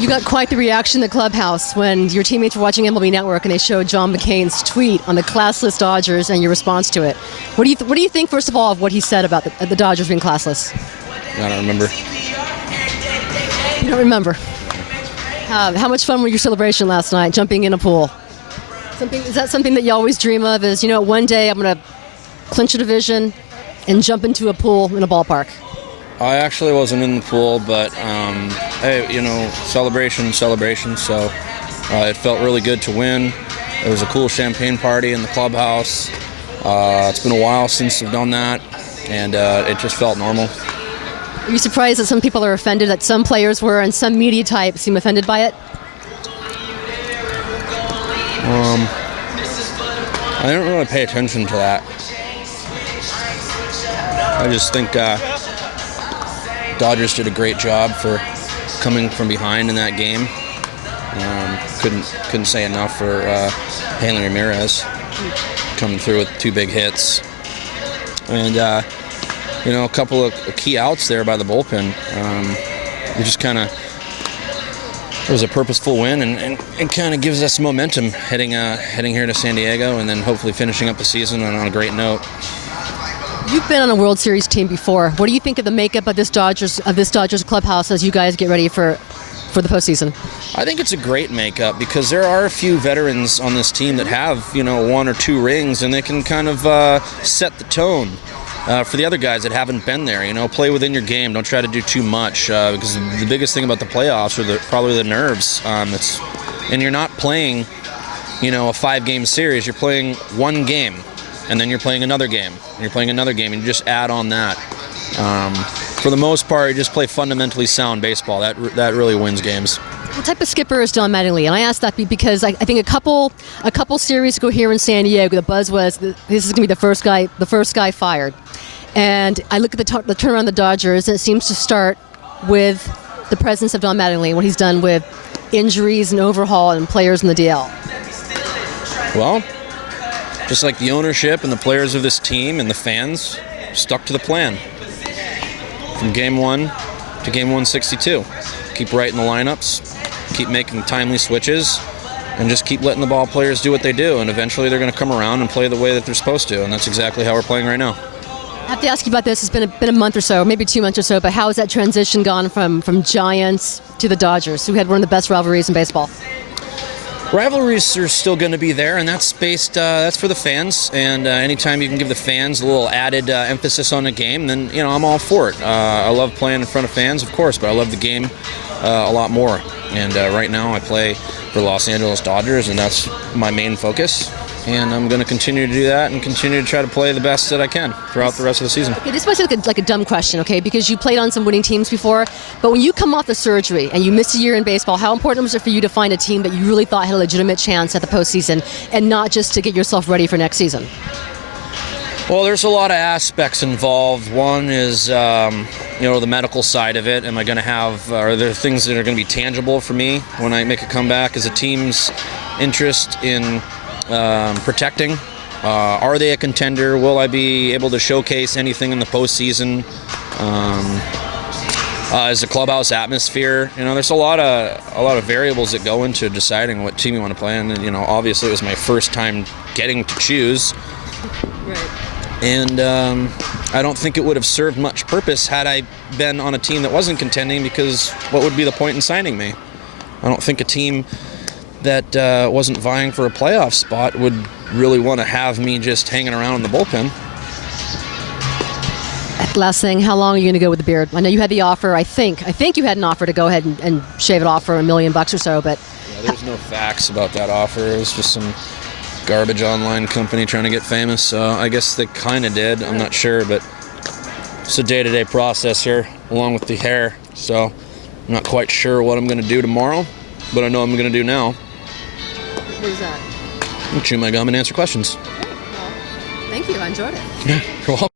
You got quite the reaction in the clubhouse when your teammates were watching MLB Network and they showed John McCain's tweet on the classless Dodgers and your response to it. What do you think, first of all, of what he said about the Dodgers being classless? I don't remember. You don't remember? How much fun was your celebration last night, jumping in a pool? Is that something that you always dream of, is, one day I'm going to clinch a division and jump into a pool in a ballpark? I actually wasn't in the pool, but hey, celebration. So it felt really good to win. There was a cool champagne party in the clubhouse. It's been a while since I've done that, and it just felt normal. Are you surprised that some people are offended, that some players were and some media types seem offended by it? I didn't really pay attention to that. I just think Dodgers did a great job for coming from behind in that game. Couldn't say enough for Hanley Ramirez coming through with 2 big hits, and a couple of key outs there by the bullpen. It was a purposeful win, and kind of gives us momentum heading here to San Diego, and then hopefully finishing up the season on a great note. You've been on a World Series team before. What do you think of the makeup of this Dodgers clubhouse as you guys get ready for the postseason? I think it's a great makeup because there are a few veterans on this team that have 1 or 2 rings, and they can kind of set the tone for the other guys that haven't been there. Play within your game. Don't try to do too much because the biggest thing about the playoffs are probably the nerves. And you're not playing a 5-game series. You're playing 1 game. And then you're playing another game, and you're playing another game, and you just add on that. For the most part, you just play fundamentally sound baseball. That really wins games. What type of skipper is Don Mattingly? And I ask that because I think a couple series ago here in San Diego, the buzz was this is going to be the first guy fired. And I look at the turnaround of the Dodgers, and it seems to start with the presence of Don Mattingly and what he's done with injuries and overhaul and players in the DL. Well, just like the ownership and the players of this team and the fans stuck to the plan from game 1 to game 162. Keep writing the lineups, keep making timely switches, and just keep letting the ball players do what they do. And eventually they're going to come around and play the way that they're supposed to. And that's exactly how we're playing right now. I have to ask you about this. It's been a month or so, maybe 2 months or so, but how has that transition gone from Giants to the Dodgers, who had one of the best rivalries in baseball? Rivalries are still going to be there, and that's for the fans. And anytime you can give the fans a little added emphasis on a game, then I'm all for it. I love playing in front of fans, of course, but I love the game a lot more. And right now, I play for the Los Angeles Dodgers, and that's my main focus. And I'm going to continue to do that and continue to try to play the best that I can throughout the rest of the season. Okay, this might be like a dumb question, okay, because you played on some winning teams before, but when you come off the surgery and you missed a year in baseball, how important was it for you to find a team that you really thought had a legitimate chance at the postseason and not just to get yourself ready for next season? Well, there's a lot of aspects involved. One is, the medical side of it. Am I going to have, are there things that are going to be tangible for me when I make a comeback? Is a team's interest in protecting? Are they a contender? Will I be able to showcase anything in the postseason? Is the clubhouse atmosphere? There's a lot of variables that go into deciding what team you want to play in. And obviously it was my first time getting to choose. Right. And I don't think it would have served much purpose had I been on a team that wasn't contending, because what would be the point in signing me? I don't think a team that wasn't vying for a playoff spot would really want to have me just hanging around in the bullpen. Last thing, how long are you going to go with the beard? I know you had the offer. I think you had an offer to go ahead and shave it off for $1 million or so, but yeah, there's no facts about that offer. It was just some garbage online company trying to get famous. So I guess they kind of did. I'm not sure, but it's a day-to-day process here, along with the hair. So I'm not quite sure what I'm going to do tomorrow, but I know I'm going to do now. What is that? I'll chew my gum and answer questions. Okay, well, thank you. I enjoyed it. You're welcome.